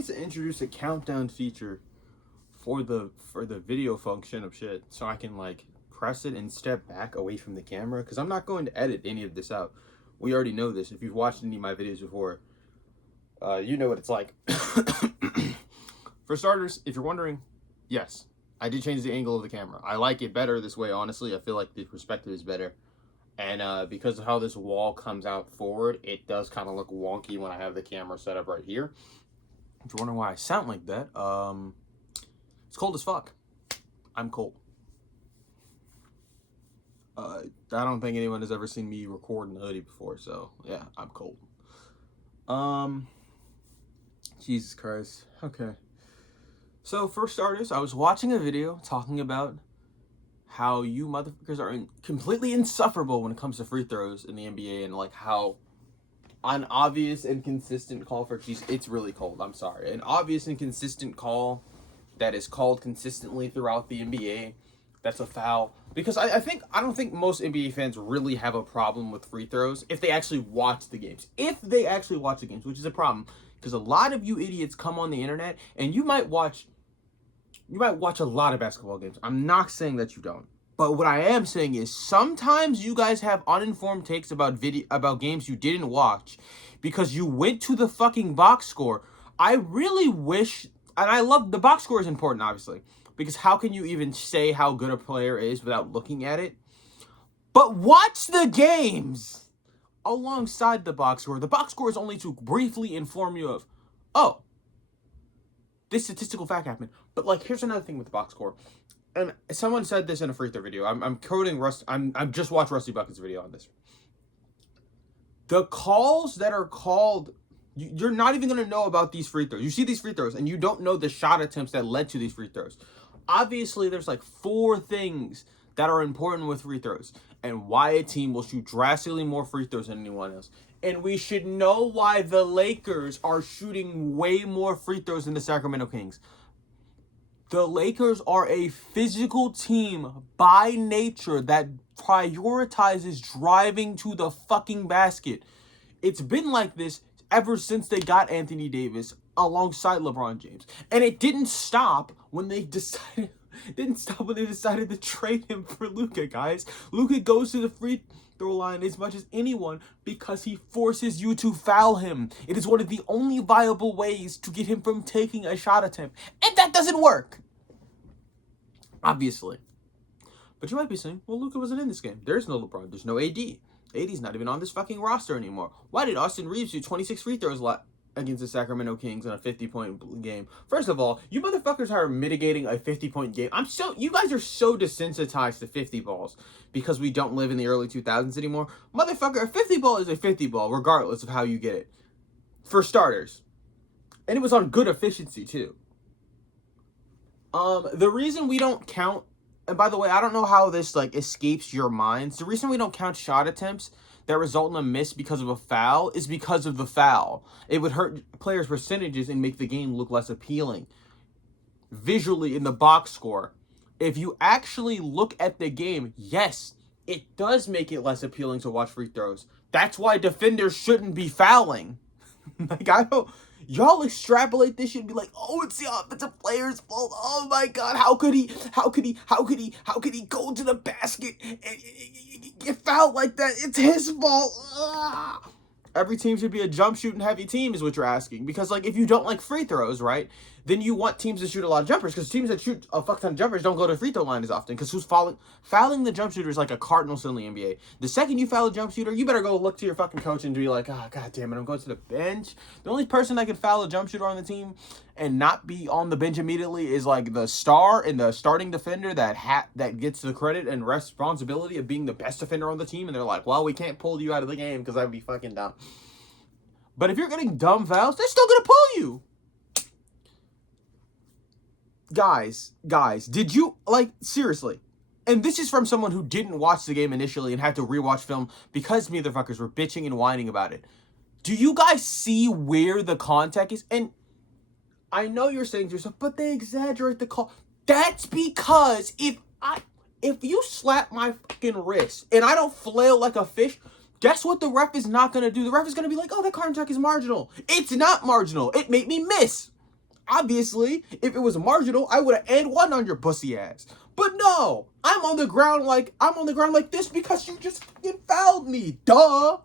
needs to introduce a countdown feature for the video function of shit, so I can like press it and step back away from the camera, because I'm not going to edit any of this out. We already know this. If you've watched any of my videos before, you know what it's like. For starters, if you're wondering, yes, I did change the angle of the camera. I like it better this way, honestly. I feel like the perspective is better. And because of how this wall comes out forward, it does kind of look wonky when I have the camera set up right here. If you're wondering why I sound like that, it's cold as fuck. I'm cold. I don't think anyone has ever seen me record in a hoodie before, so yeah, I'm cold. Jesus Christ. Okay. So for starters, I was watching a video talking about how you motherfuckers are completely insufferable when it comes to free throws in the NBA, and like how an obvious and consistent call for it's really cold, I'm sorry. An obvious and consistent call that is called consistently throughout the NBA, that's a foul. Because I don't think most NBA fans really have a problem with free throws if they actually watch the games. If they actually watch the games, which is a problem. Because a lot of you idiots come on the internet and you might watch a lot of basketball games. I'm not saying that you don't. But what I am saying is sometimes you guys have uninformed takes about games you didn't watch because you went to the fucking box score. I really wish, and I love, the box score is important, obviously, because how can you even say how good a player is without looking at it? But watch the games alongside the box score. The box score is only to briefly inform you of, oh, this statistical fact happened. But like, here's another thing with the box score. And someone said this in a free throw video. I'm quoting Rusty. I'm just watched Rusty Bucket's video on this. The calls that are called, you're not even going to know about these free throws. You see these free throws and you don't know the shot attempts that led to these free throws. Obviously, there's like 4 things that are important with free throws and why a team will shoot drastically more free throws than anyone else. And we should know why the Lakers are shooting way more free throws than the Sacramento Kings. The Lakers are a physical team by nature that prioritizes driving to the fucking basket. It's been like this ever since they got Anthony Davis alongside LeBron James. And it didn't stop when they decided to trade him for Luka, guys. Luka goes to the free throw line as much as anyone because he forces you to foul him. It is one of the only viable ways to get him from taking a shot attempt. And that doesn't work. Obviously. But you might be saying, well, Luka wasn't in this game. There's no LeBron. There's no AD. AD's not even on this fucking roster anymore. Why did Austin Reeves do 26 free throws against the Sacramento Kings in a 50-point game? First of all, you motherfuckers are mitigating a 50-point game. You guys are so desensitized to 50 balls because we don't live in the early 2000s anymore. Motherfucker, a 50 ball is a 50 ball regardless of how you get it. For starters. And it was on good efficiency too. The reason we don't count, and by the way, I don't know how this like escapes your minds. The reason we don't count shot attempts that result in a miss because of a foul is because of the foul. It would hurt players' percentages and make the game look less appealing. Visually in the box score, if you actually look at the game, yes, it does make it less appealing to watch free throws. That's why defenders shouldn't be fouling. Like, I don't... Y'all extrapolate this shit and be like, oh, it's the offensive player's fault. Oh my God, how could he go to the basket and get fouled like that? It's his fault. Ugh. Every team should be a jump shooting heavy team is what you're asking. Because like, if you don't like free throws, right, then you want teams to shoot a lot of jumpers, because teams that shoot a fuck ton of jumpers don't go to the free throw line as often, because fouling the jump shooter is like a cardinal sin in the NBA. The second you foul a jump shooter, you better go look to your fucking coach and be like, oh, God damn it, I'm going to the bench. The only person that can foul a jump shooter on the team and not be on the bench immediately is like the star and the starting defender that gets the credit and responsibility of being the best defender on the team, and they're like, well, we can't pull you out of the game because that'd be fucking dumb. But if you're getting dumb fouls, they're still gonna pull you. Guys, did you, like, seriously, and this is from someone who didn't watch the game initially and had to rewatch film because motherfuckers were bitching and whining about it. Do you guys see where the contact is? And I know you're saying to yourself, but they exaggerate the call. That's because if you slap my fucking wrist and I don't flail like a fish, guess what the ref is not going to do? The ref is going to be like, oh, that contact is marginal. It's not marginal. It made me miss. Obviously, if it was marginal, I would have and one on your pussy ass. But no, I'm on the ground like this because you just fucking fouled me, duh.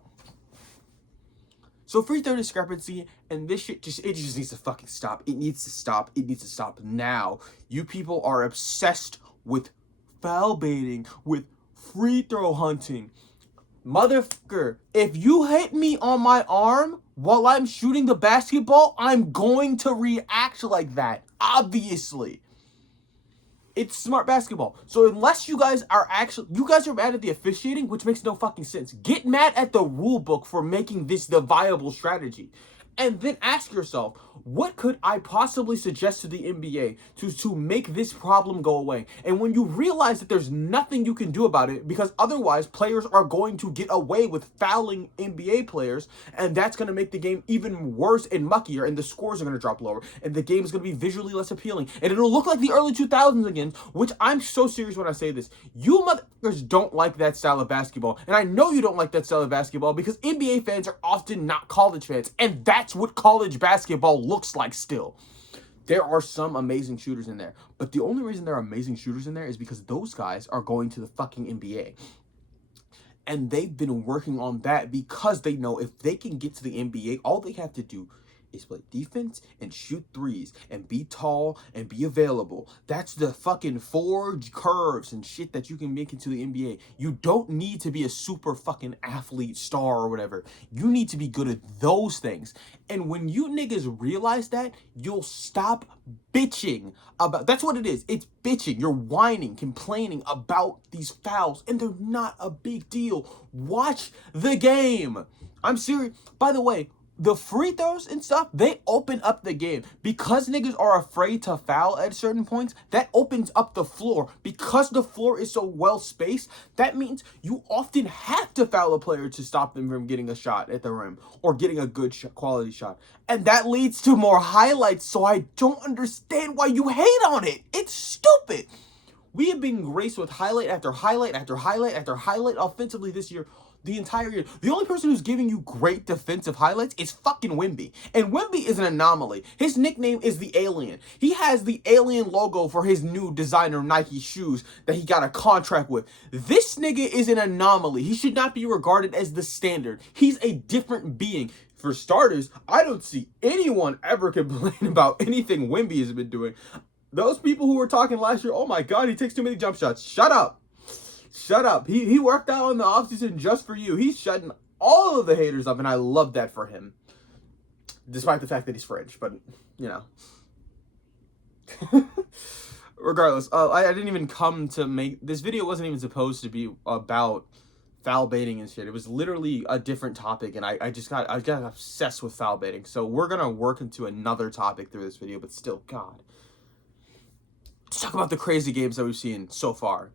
So free throw discrepancy and this shit just needs to fucking stop. It needs to stop. It needs to stop now. You people are obsessed with foul baiting, with free throw hunting. Motherfucker, if you hit me on my arm while I'm shooting the basketball, I'm going to react like that. Obviously. It's smart basketball. So unless you guys are mad at the officiating, which makes no fucking sense. Get mad at the rule book for making this the viable strategy. And then ask yourself, what could I possibly suggest to the NBA to make this problem go away? And when you realize that there's nothing you can do about it, because otherwise players are going to get away with fouling NBA players, and that's going to make the game even worse and muckier, and the scores are going to drop lower, and the game is going to be visually less appealing, and it'll look like the early 2000s again, which I'm so serious when I say this. You motherfuckers don't like that style of basketball, and I know you don't like that style of basketball because NBA fans are often not college fans, and that's what college basketball looks like still. There are some amazing shooters in there, but the only reason there are amazing shooters in there is because those guys are going to the fucking NBA. And they've been working on that because they know if they can get to the NBA, all they have to do is play defense and shoot threes and be tall and be available. That's the fucking 4 curves and shit that you can make into the NBA. You don't need to be a super fucking athlete star or whatever. You need to be good at those things. And when you niggas realize that, you'll stop bitching about, that's what it is. It's bitching. You're whining, complaining about these fouls, and they're not a big deal. Watch the game. I'm serious. By the way, the free throws and stuff, they open up the game. Because niggas are afraid to foul at certain points, that opens up the floor. Because the floor is so well spaced, that means you often have to foul a player to stop them from getting a shot at the rim or getting a good quality shot. And that leads to more highlights, so I don't understand why you hate on it. It's stupid. We have been graced with highlight after highlight after highlight after highlight offensively this year. The entire year. The only person who's giving you great defensive highlights is fucking Wemby. And Wemby is an anomaly. His nickname is the Alien. He has the alien logo for his new designer Nike shoes that he got a contract with. This nigga is an anomaly. He should not be regarded as the standard. He's a different being. For starters, I don't see anyone ever complain about anything Wemby has been doing. Those people who were talking last year, oh my god, he takes too many jump shots. Shut up. Shut up. He worked out in the offseason just for you. He's shutting all of the haters up, and I love that for him. Despite the fact that he's French, but, you know. Regardless, I didn't even come to make... This video wasn't even supposed to be about foul baiting and shit. It was literally a different topic, and I got obsessed with foul baiting. So we're going to work into another topic through this video, but still, God. Let's talk about the crazy games that we've seen so far.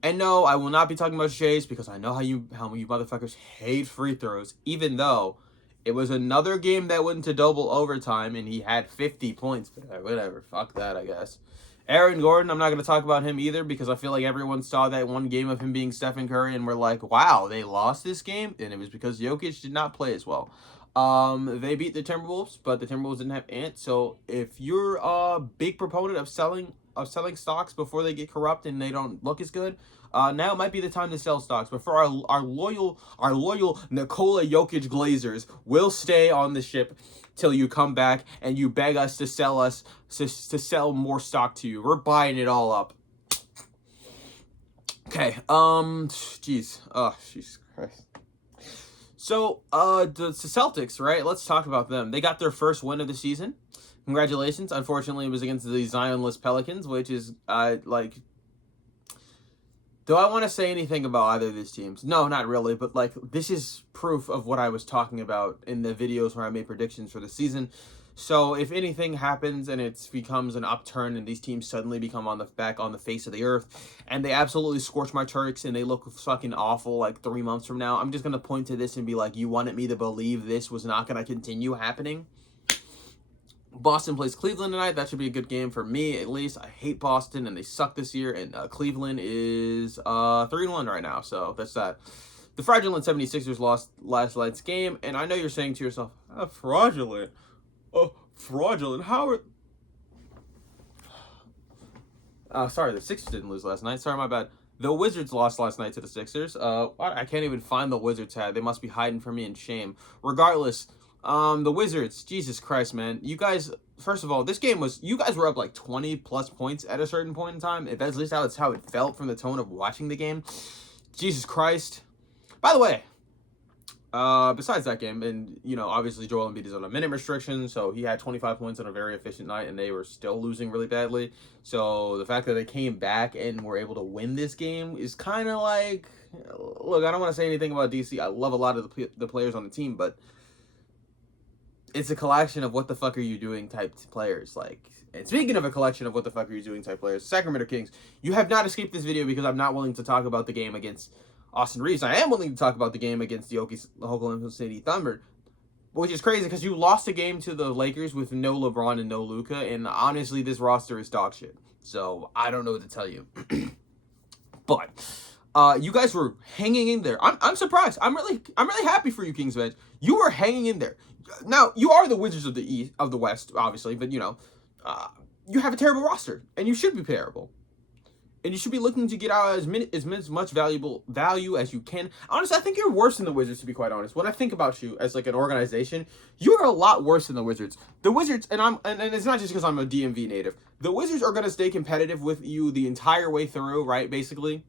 And no, I will not be talking about Shays because I know how you motherfuckers hate free throws, even though it was another game that went to double overtime and he had 50 points. But whatever, fuck that, I guess. Aaron Gordon, I'm not going to talk about him either because I feel like everyone saw that one game of him being Stephen Curry and we're like, wow, they lost this game? And it was because Jokic did not play as well. They beat the Timberwolves, but the Timberwolves didn't have Ant. So if you're a big proponent of selling stocks before they get corrupt and they don't look as good, now might be the time to sell stocks. But for our loyal Nikola Jokic Glazers, we'll stay on the ship till you come back and you beg us to sell more stock to you. We're buying it all up. Okay. Jesus Christ. So, the Celtics, right? Let's talk about them. They got their first win of the season. Congratulations. Unfortunately, it was against the Zionless Pelicans, which is, like... Do I want to say anything about either of these teams? No, not really, but, like, this is proof of what I was talking about in the videos where I made predictions for the season. So, if anything happens and it becomes an upturn and these teams suddenly become back on the face of the earth and they absolutely scorch my Turks and they look fucking awful like 3 months from now, I'm just going to point to this and be like, you wanted me to believe this was not going to continue happening? Boston plays Cleveland tonight. That should be a good game for me, at least. I hate Boston, and they suck this year, and Cleveland is 3-1 right now, so that's that. The fraudulent 76ers lost last night's game, and I know you're saying to yourself, fraudulent? fraudulent. Sorry, the Sixers didn't lose last night. Sorry, my bad. The Wizards lost last night to the Sixers. I can't even find the Wizards hat. They must be hiding from me in shame. Regardless, the Wizards, Jesus Christ, man. You guys, first of all, this game was, you guys were up like 20 plus points at a certain point in time. If that's at least how it felt from the tone of watching the game. Jesus Christ. By the way, besides that game, and, you know, obviously Joel Embiid is on a minute restriction, so he had 25 points on a very efficient night, and they were still losing really badly. So the fact that they came back and were able to win this game is kind of like, look, I don't want to say anything about DC. I love a lot of the players on the team, but it's a collection of what the fuck are you doing type players. Like, and speaking of a collection of what the fuck are you doing type players, Sacramento Kings, you have not escaped this video because I'm not willing to talk about the game against Austin Reeves. I am willing to talk about the game against the Oklahoma City Thunder, which is crazy because you lost a game to the Lakers with no LeBron and no Luka, and honestly, this roster is dog shit. So I don't know what to tell you. But you guys were hanging in there. I'm surprised. I'm really happy for you, Kings fans. You were hanging in there. Now you are the Wizards of the West, obviously, but you know, you have a terrible roster, and you should be terrible. And you should be looking to get out as much valuable value as you can. Honestly, I think you're worse than the Wizards, to be quite honest. When I think about you as like an organization, you are a lot worse than the Wizards. The Wizards, and it's not just because I'm a DMV native. The Wizards are gonna stay competitive with you the entire way through, right? Basically,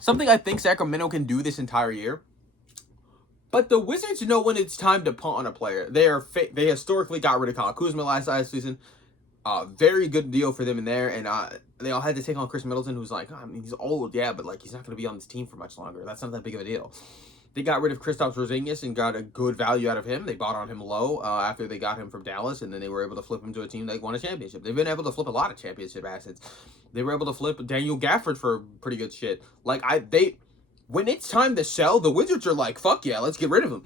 something I think Sacramento can do this entire year. But the Wizards know when it's time to punt on a player. They historically got rid of Kyle Kuzma last season. Very good deal for them in there, and they all had to take on Chris Middleton, who's like, I mean, he's old, yeah, but like he's not going to be on this team for much longer. That's not that big of a deal. They got rid of Kristaps Porzingis and got a good value out of him. They bought on him low after they got him from Dallas, and then they were able to flip him to a team that won a championship. They've been able to flip a lot of championship assets. They were able to flip Daniel Gafford for pretty good shit. Like when it's time to sell, the Wizards are like, fuck yeah, let's get rid of him.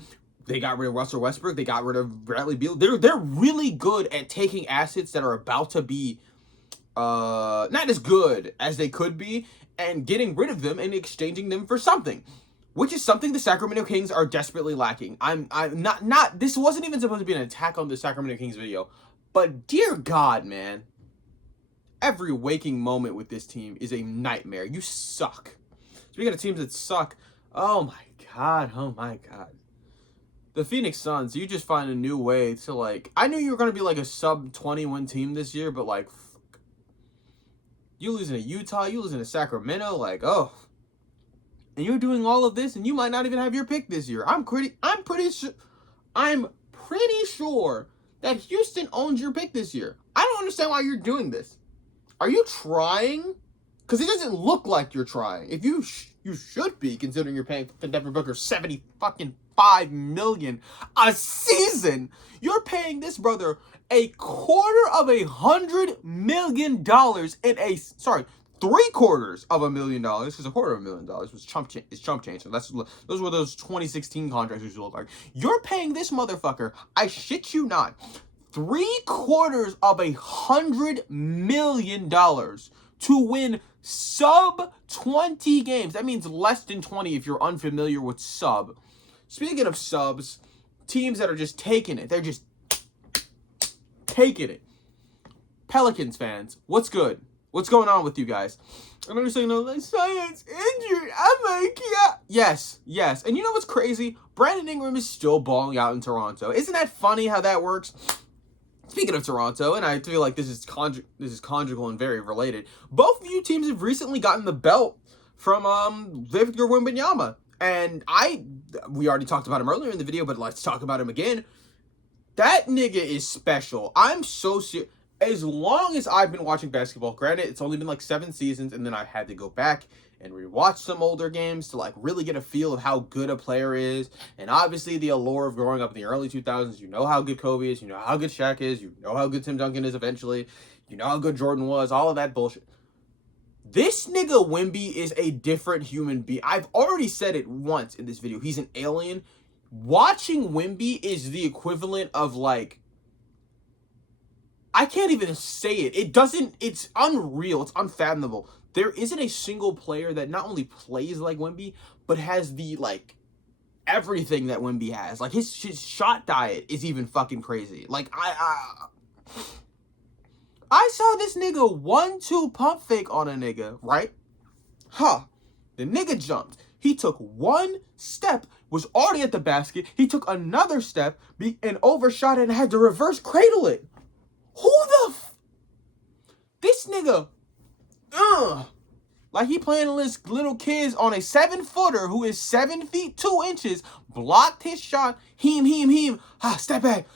They got rid of Russell Westbrook. They got rid of Bradley Beal. They're really good at taking assets that are about to be not as good as they could be and getting rid of them and exchanging them for something, which is something the Sacramento Kings are desperately lacking. I'm not. This wasn't even supposed to be an attack on the Sacramento Kings video, but dear God, man, every waking moment with this team is a nightmare. You suck. Speaking of teams that suck, oh my God. The Phoenix Suns, you just find a new way to, like, I knew you were going to be like a sub-21 team this year, but like, you losing to Utah, you losing to Sacramento, like, oh. And you're doing all of this, and you might not even have your pick this year. I'm pretty sure that Houston owns your pick this year. I don't understand why you're doing this. Are you trying? Because it doesn't look like you're trying. If you should be, considering you're paying Devin Booker $75 million a season. You're paying this brother $250 million and $750,000, because $250,000 was chump change. So those were those 2016 contracts used to look like. You're paying this motherfucker, I shit you not, $750 million to win sub 20 games. That means less than 20 if you're unfamiliar with sub. Speaking of subs, teams that are just taking it. They're just taking it. Pelicans fans, what's good? What's going on with you guys? I know you're saying, no, like, Zion's injured. I'm like, yeah. Yes. And you know what's crazy? Brandon Ingram is still balling out in Toronto. Isn't that funny how that works? Speaking of Toronto, and I feel like this is conjugal and very related, both of you teams have recently gotten the belt from Victor Wembanyama. And we already talked about him earlier in the video, but let's talk about him again. That nigga is special. I'm so serious. As long as I've been watching basketball, granted, it's only been like 7 seasons, and then I had to go back and rewatch some older games to like really get a feel of how good a player is. And obviously the allure of growing up in the early 2000s, you know how good Kobe is, you know how good Shaq is, you know how good Tim Duncan is eventually, you know how good Jordan was, all of that bullshit. This nigga Wemby is a different human being. I've already said it once in this video. He's an alien. Watching Wemby is the equivalent of like, I can't even say it. It's unreal. It's unfathomable. There isn't a single player that not only plays like Wemby, but has the like everything that Wemby has. Like, his shot diet is even fucking crazy. Like, I saw this nigga 1-2 pump fake on a nigga, right? The nigga jumped. He took one step, was already at the basket. He took another step and overshot it and had to reverse cradle it. Who the this nigga, like he playing against little kids on a 7-footer who is 7 feet 2 inches, blocked his shot, step back,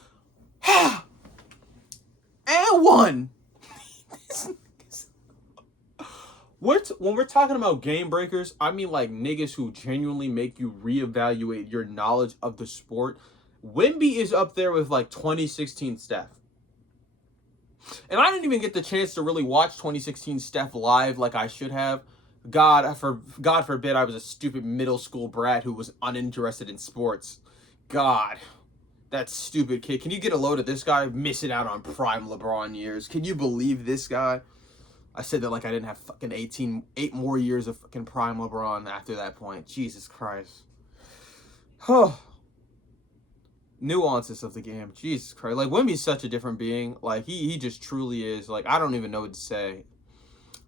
and won. When we're talking about game breakers, I mean like niggas who genuinely make you reevaluate your knowledge of the sport. Wemby is up there with like 2016 Steph. And I didn't even get the chance to really watch 2016 Steph live like I should have. God forbid I was a stupid middle school brat who was uninterested in sports. God, that stupid kid. Can you get a load of this guy missing out on prime LeBron years? Can you believe this guy? I said that like I didn't have fucking 8 more years of fucking prime LeBron after that point. Jesus Christ. Nuances of the game. Jesus Christ. Like, Wemby's such a different being. Like, he just truly is. Like, I don't even know what to say.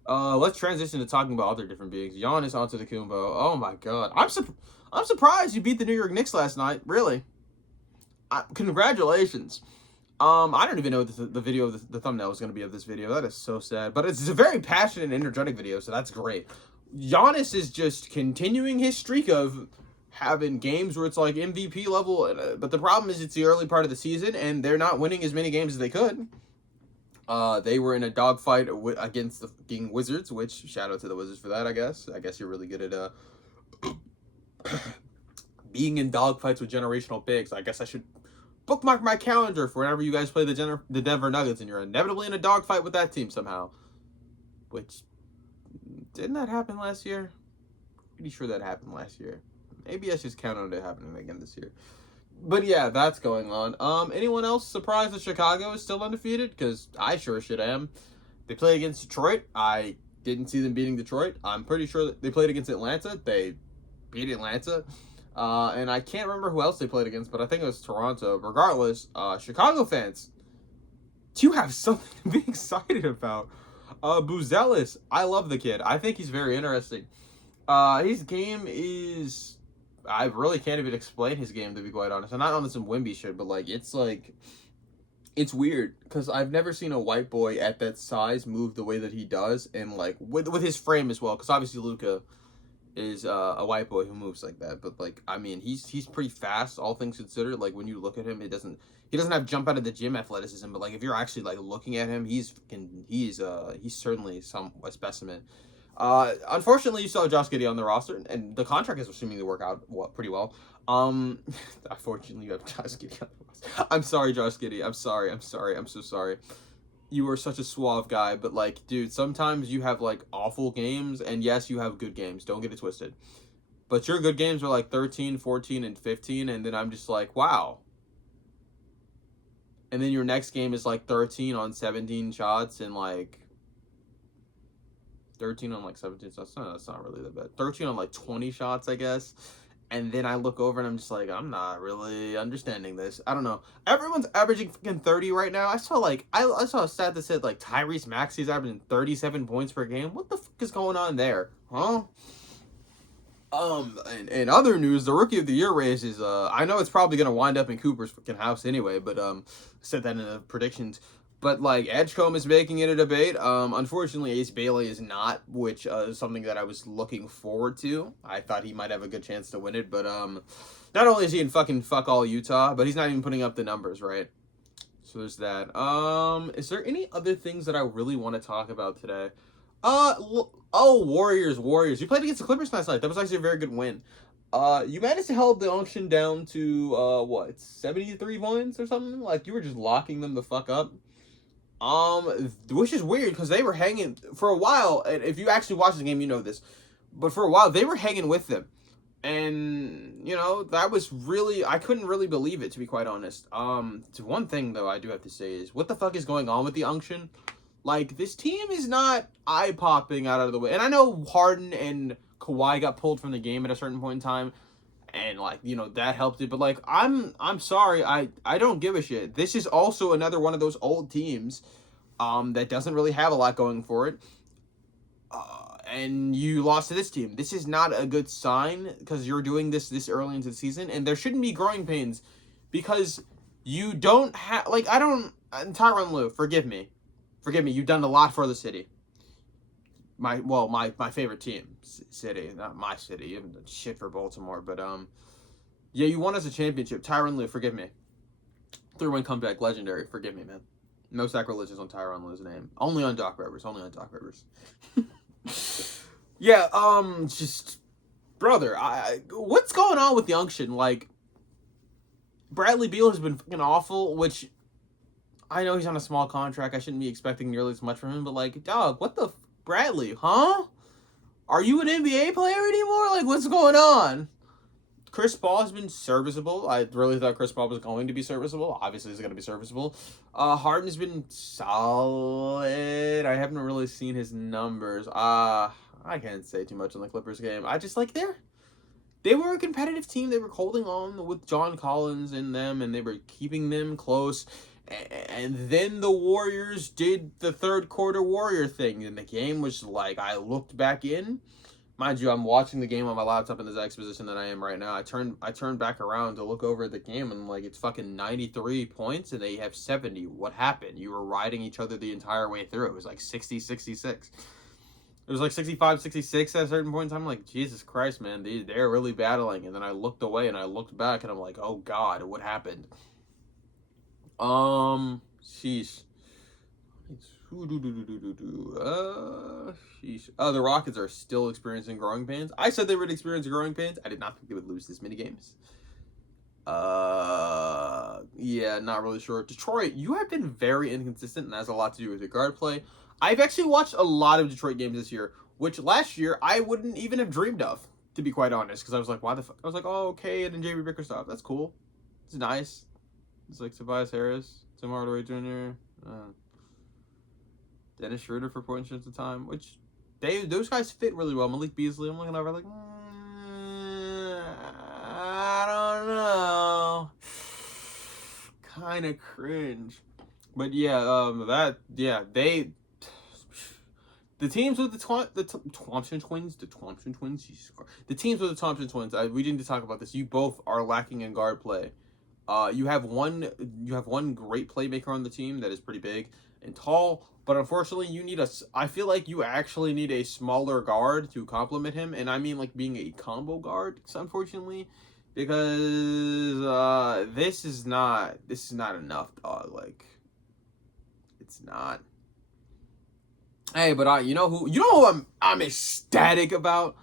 Let's transition to talking about other different beings. Giannis Antetokounmpo. Oh my God. I'm surprised you beat the New York Knicks last night. Really. Congratulations. I don't even know what the video of the thumbnail is going to be of this video. That is so sad. But it's a very passionate and energetic video, so that's great. Giannis is just continuing his streak of having games where it's like MVP level, but the problem is it's the early part of the season, and they're not winning as many games as they could. They were in a dogfight against the fucking Wizards, which, shout out to the Wizards for that, I guess. I guess you're really good at being in dogfights with generational bigs. I guess I should bookmark my calendar for whenever you guys play the Denver Nuggets and you're inevitably in a dogfight with that team somehow. Which, didn't that happen last year? Pretty sure that happened last year. Maybe I should count on it happening again this year. But yeah, that's going on. Anyone else surprised that Chicago is still undefeated? Because I sure shit am. They played against Detroit. I didn't see them beating Detroit. I'm pretty sure that they played against Atlanta. They beat Atlanta. And I can't remember who else they played against, but I think it was Toronto. Regardless, Chicago fans, do you have something to be excited about? Buzelis, I love the kid. I think he's very interesting. His game is... I really can't even explain his game, to be quite honest. I'm not on some Wemby shit, but it's weird because I've never seen a white boy at that size move the way that he does, and like with his frame as well. Because obviously Luka is a white boy who moves like that, but I mean he's pretty fast, all things considered. Like when you look at him, he doesn't have jump out of the gym athleticism, but like if you're actually like looking at him, he's certainly a specimen. Unfortunately, you saw Josh Giddey on the roster, and the contract is assuming to work out pretty well. Unfortunately, you have Josh Giddey on the roster. I'm sorry, Josh Giddey. I'm sorry. I'm so sorry. You are such a suave guy, but dude, sometimes you have awful games, and yes, you have good games. Don't get it twisted. But your good games are 13, 14, and 15, and then I'm just like, wow. And then your next game is 13 on 17 shots and 13 on 17 shots. That's not really that bad. 13 on 20 shots, I guess. And then I look over and I'm just like, I'm not really understanding this. I don't know. Everyone's averaging fucking 30 right now. I saw I saw a stat that said Tyrese Maxey's averaging 37 points per game. What the fuck is going on there? Huh? In other news, the Rookie of the Year race is I know it's probably gonna wind up in Cooper's fucking house anyway, but said that in the predictions. But Edgecombe is making it a debate. Unfortunately, Ace Bailey is not, which is something that I was looking forward to. I thought he might have a good chance to win it, but not only is he in fuck all Utah, but he's not even putting up the numbers, right? So there's that. Is there any other things that I really want to talk about today? Warriors. You played against the Clippers last night. That was actually a very good win. You managed to hold the unction down to 73 points or something? You were just locking them the fuck up. Which is weird because they were hanging for a while, and if you actually watch the game, you know this. But for a while, they were hanging with them, and that was really, I couldn't really believe it, to be quite honest. One thing though I do have to say is, what the fuck is going on with the unction? This team is not eye popping out of the way, and I know Harden and Kawhi got pulled from the game at a certain point in time. and like, that helped it. But like, I'm sorry, I don't give a shit. This is also another one of those old teams that doesn't really have a lot going for it. And you lost to this team. This is not a good sign because you're doing this early into the season, and there shouldn't be growing pains because you don't have, like, I don't, Tyronn Lue, forgive me, you've done a lot for the city. My favorite team, city, not my city. You haven't done shit for Baltimore, but yeah, you won us a championship. Tyronn Lue, forgive me. 3-win comeback, legendary. Forgive me, man. No sacrilegious on Tyronn Lue's name. Only on Doc Rivers. Yeah, just, brother, what's going on with Youngtion? Like, Bradley Beal has been fucking awful, which I know he's on a small contract. I shouldn't be expecting nearly as much from him, but like, dog, what the Bradley, huh? Are you an NBA player anymore? Like, what's going on? Chris Paul has been serviceable. I really thought Chris Paul was going to be serviceable. Obviously, he's going to be serviceable. Harden has been solid. I haven't really seen his numbers. I can't say too much on the Clippers game. I just, like, they were a competitive team. They were holding on with John Collins in them, and they were keeping them close. And then the Warriors did the third quarter Warrior thing, and the game was like, I looked back in. Mind you, I'm watching the game on my laptop in the exact position that I am right now. I turned back around to look over at the game, and like, it's fucking 93 points, and they have 70. What happened? You were riding each other the entire way through. It was like 60-66. It was like 65-66 at a certain point in time. I'm like, Jesus Christ, man, they're really battling. And then I looked away, and I looked back, and I'm like, oh God, what happened? Sheesh. Sheesh. The Rockets are still experiencing growing pains. I said they would experience growing pains. I did not think they would lose this many games. Yeah, not really sure. Detroit, you have been very inconsistent, and that has a lot to do with your guard play. I've actually watched a lot of Detroit games this year, which last year I wouldn't even have dreamed of, to be quite honest, because I was like, why the fuck? I was like, oh, okay, and then JB Bickerstaff, that's cool. It's nice. It's like Tobias Harris, Tim Hardaway Jr., Dennis Schroeder for points at the time, which those guys fit really well. Malik Beasley, I'm looking over like, I don't know, kind of cringe, but yeah, the teams with the Thompson twins, Jesus Christ. The teams with the Thompson twins, we didn't talk about this. You both are lacking in guard play. You have one great playmaker on the team that is pretty big and tall, but unfortunately I feel like you actually need a smaller guard to complement him, and I mean like being a combo guard, unfortunately, because this is not enough, dog. Like, it's not. Hey, but you know who I'm ecstatic about?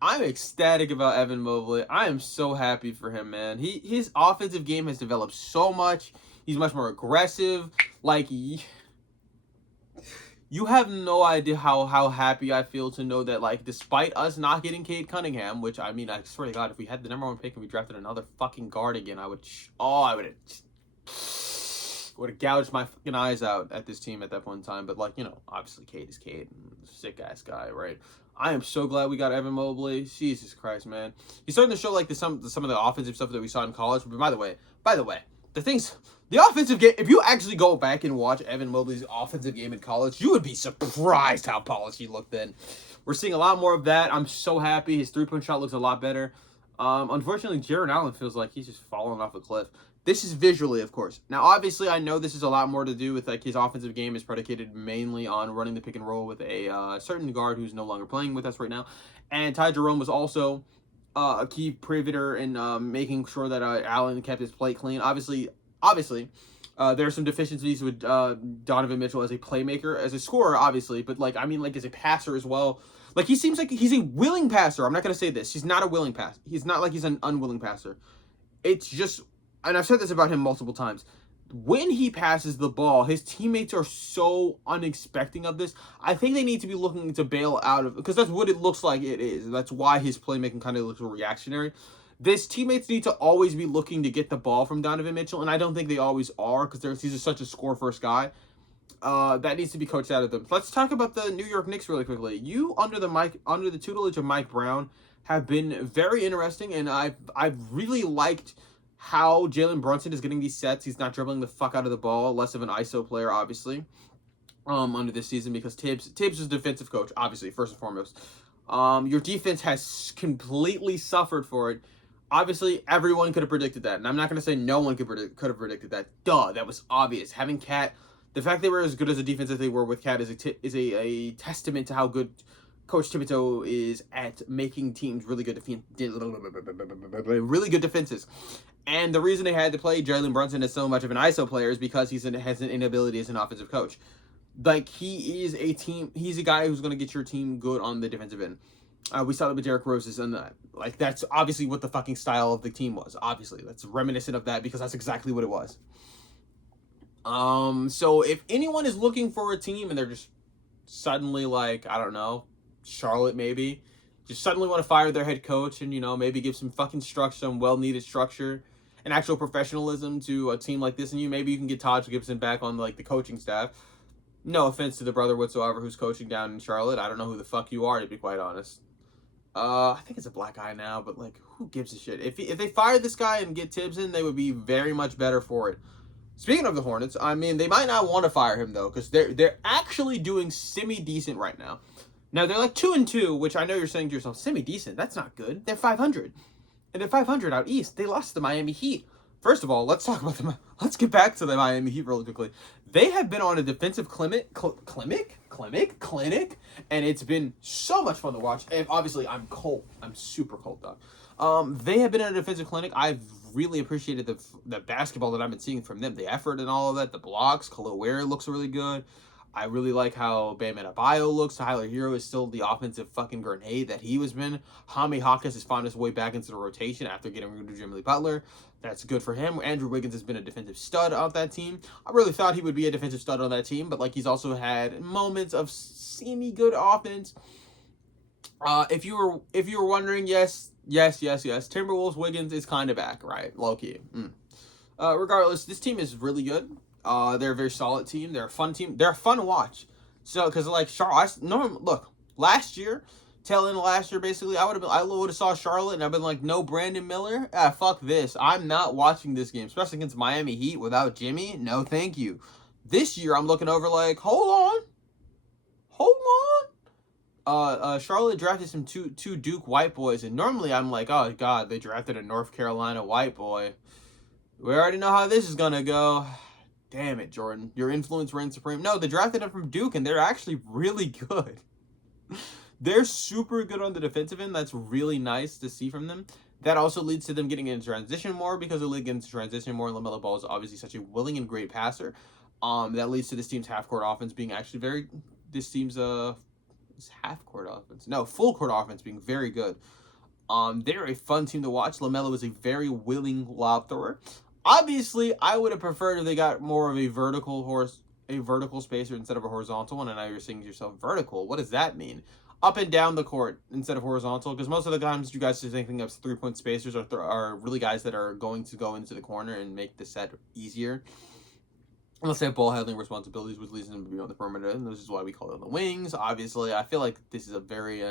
I'm ecstatic about Evan Mobley. I am so happy for him, man. His offensive game has developed so much. He's much more aggressive. Like, you have no idea how happy I feel to know that, like, despite us not getting Cade Cunningham, which, I mean, I swear to God, if we had the #1 pick and we drafted another fucking guard again, I would have gouged my fucking eyes out at this team at that point in time. But, like, obviously Cade is Cade. Sick ass guy, right? I am so glad we got Evan Mobley. Jesus Christ, man. He's starting to show like some of the offensive stuff that we saw in college. But by the way, the offensive game, if you actually go back and watch Evan Mobley's offensive game in college, you would be surprised how polished he looked then. We're seeing a lot more of that. I'm so happy. His three-point shot looks a lot better. Unfortunately, Jarrett Allen feels like he's just falling off a cliff. This is visually, of course. Now, obviously, I know this is a lot more to do with, like, his offensive game is predicated mainly on running the pick and roll with a certain guard who's no longer playing with us right now. And Ty Jerome was also a key pivoter in making sure that Allen kept his plate clean. Obviously, there are some deficiencies with Donovan Mitchell as a playmaker, as a scorer, obviously, but, like, I mean, like, as a passer as well. Like, he seems like he's a willing passer. I'm not going to say this. He's not a willing passer. He's not like he's an unwilling passer. It's just, and I've said this about him multiple times, when he passes the ball, his teammates are so unexpecting of this. I think they need to be looking to bail out of, because that's what it looks like it is. That's why his playmaking kind of looks reactionary. His teammates need to always be looking to get the ball from Donovan Mitchell, and I don't think they always are, because he's just such a score-first guy. That needs to be coached out of them. Let's talk about the New York Knicks really quickly. You, under the tutelage of Mike Brown, have been very interesting, and I've really liked how Jalen Brunson is getting these sets. He's not dribbling the fuck out of the ball, less of an ISO player, obviously, under this season, because Tibbs is defensive coach, obviously, first and foremost. Your defense has completely suffered for it. Obviously, everyone could have predicted that, and I'm not going to say no one could have predicted that. Duh, that was obvious. Having Cat, the fact they were as good as a defense as they were with Cat is a testament to how good Coach Thibodeau is at making teams really good defenses. And the reason they had to play Jalen Brunson as so much of an ISO player is because has an inability as an offensive coach. Like, he's a guy who's going to get your team good on the defensive end. We saw that with Derrick Rose, and like, that's obviously what the fucking style of the team was. Obviously, that's reminiscent of that, because that's exactly what it was. So if anyone is looking for a team and they're just suddenly, like, I don't know, Charlotte maybe, just suddenly want to fire their head coach and, you know, maybe give some fucking structure, some well-needed structure and actual professionalism to a team like this, and maybe you can get Taj Gibson back on, like, the coaching staff. No offense to the brother whatsoever who's coaching down in Charlotte. I don't know who the fuck you are, to be quite honest. I think it's a black guy now, but, like, who gives a shit? If they fire this guy and get Tibbs in, they would be very much better for it. Speaking of the Hornets, I mean, they might not want to fire him, though, because they're actually doing semi-decent right now. Now, they're like 2-2, which I know you're saying to yourself, semi-decent, that's not good. They're 500. And they're 500 out east. They lost to the Miami Heat. First of all, let's get back to the Miami Heat really quickly. They have been on a defensive clinic, and it's been so much fun to watch. And obviously, I'm cold. I'm super cold, dog. They have been on a defensive clinic. I've really appreciated the basketball that I've been seeing from them. The effort and all of that. The blocks. Khalil Ware looks really good. I really like how Bam Adebayo looks. Tyler Hero is still the offensive fucking grenade that he was been. Jaime Hawkins has found his way back into the rotation after getting rid of Jimmy Butler. That's good for him. Andrew Wiggins has been a defensive stud of that team. I really thought he would be a defensive stud on that team, but, like, he's also had moments of semi-good offense. If you were wondering, yes. Timberwolves Wiggins is kind of back, right? Low key. Regardless, this team is really good. They're a very solid team. They're a fun team. They're fun to watch. So, because, like, look, last year, tail end of last year, basically, I would have saw Charlotte, and I've been like, no Brandon Miller? Fuck this. I'm not watching this game, especially against Miami Heat without Jimmy. No, thank you. This year, I'm looking over like, hold on. Charlotte drafted some two Duke white boys, and normally I'm like, oh god, they drafted a North Carolina white boy. We already know how this is gonna go. Damn it, Jordan. Your influence reigns supreme. No, they drafted him from Duke, and they're actually really good. They're super good on the defensive end. That's really nice to see from them. That also leads to them getting into transition more, because they get into transition more. LaMelo Ball is obviously such a willing and great passer. That leads to this team's half-court offense being actually half-court offense. No, full-court offense being very good. They're a fun team to watch. LaMelo is a very willing lob thrower. Obviously, I would have preferred if they got more of a vertical spacer instead of a horizontal one. And now you're saying to yourself, vertical? What does that mean? Up and down the court instead of horizontal, because most of the times you guys are thinking of 3-point spacers are really guys that are going to go into the corner and make the set easier. Unless they have ball handling responsibilities, which leads them to be on the perimeter, and this is why we call it the wings. Obviously, I feel like this is a very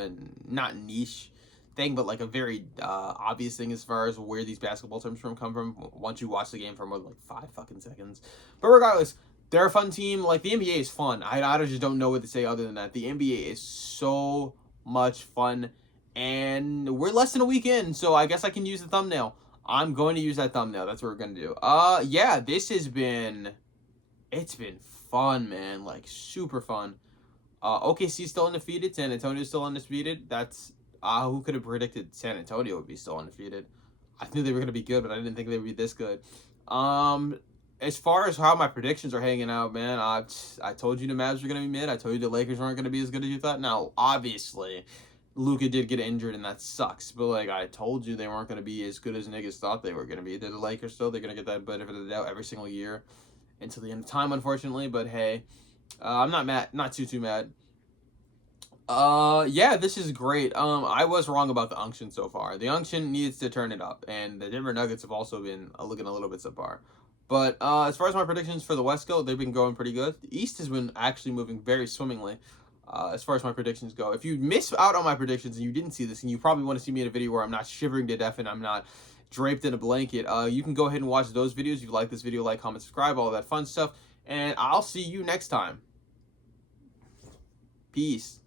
not niche thing, but like a very obvious thing as far as where these basketball terms come from once you watch the game for more than like 5 fucking seconds. But regardless, they're a fun team. Like, the NBA is fun. I just don't know what to say other than that. The NBA is so much fun, and we're less than a week in, so I guess I can use the thumbnail. I'm going to use that thumbnail. That's what we're going to do. Yeah, it's been fun, man. Like, super fun. OKC still undefeated. San Antonio still undefeated. That's who could have predicted San Antonio would be still undefeated? I knew they were going to be good, but I didn't think they would be this good. As far as how my predictions are hanging out, man, I told you the Mavs were going to be mid. I told you the Lakers weren't going to be as good as you thought. Now, obviously, Luka did get injured, and that sucks. But, like, I told you they weren't going to be as good as niggas thought they were going to be. They're the Lakers still. They're going to get that benefit of the doubt every single year until the end of time, unfortunately. But, hey, I'm not mad. Not too mad. Yeah, this is great. I was wrong about the Unction so far. The Unction needs to turn it up, and the Denver Nuggets have also been looking a little bit subpar. But as far as my predictions for the West go, they've been going pretty good. The East has been actually moving very swimmingly. as far as my predictions go. If you miss out on my predictions and you didn't see this, and you probably want to see me in a video where I'm not shivering to death and I'm not draped in a blanket, you can go ahead and watch those videos. If you like this video, like, comment, subscribe, all that fun stuff. And I'll see you next time. Peace.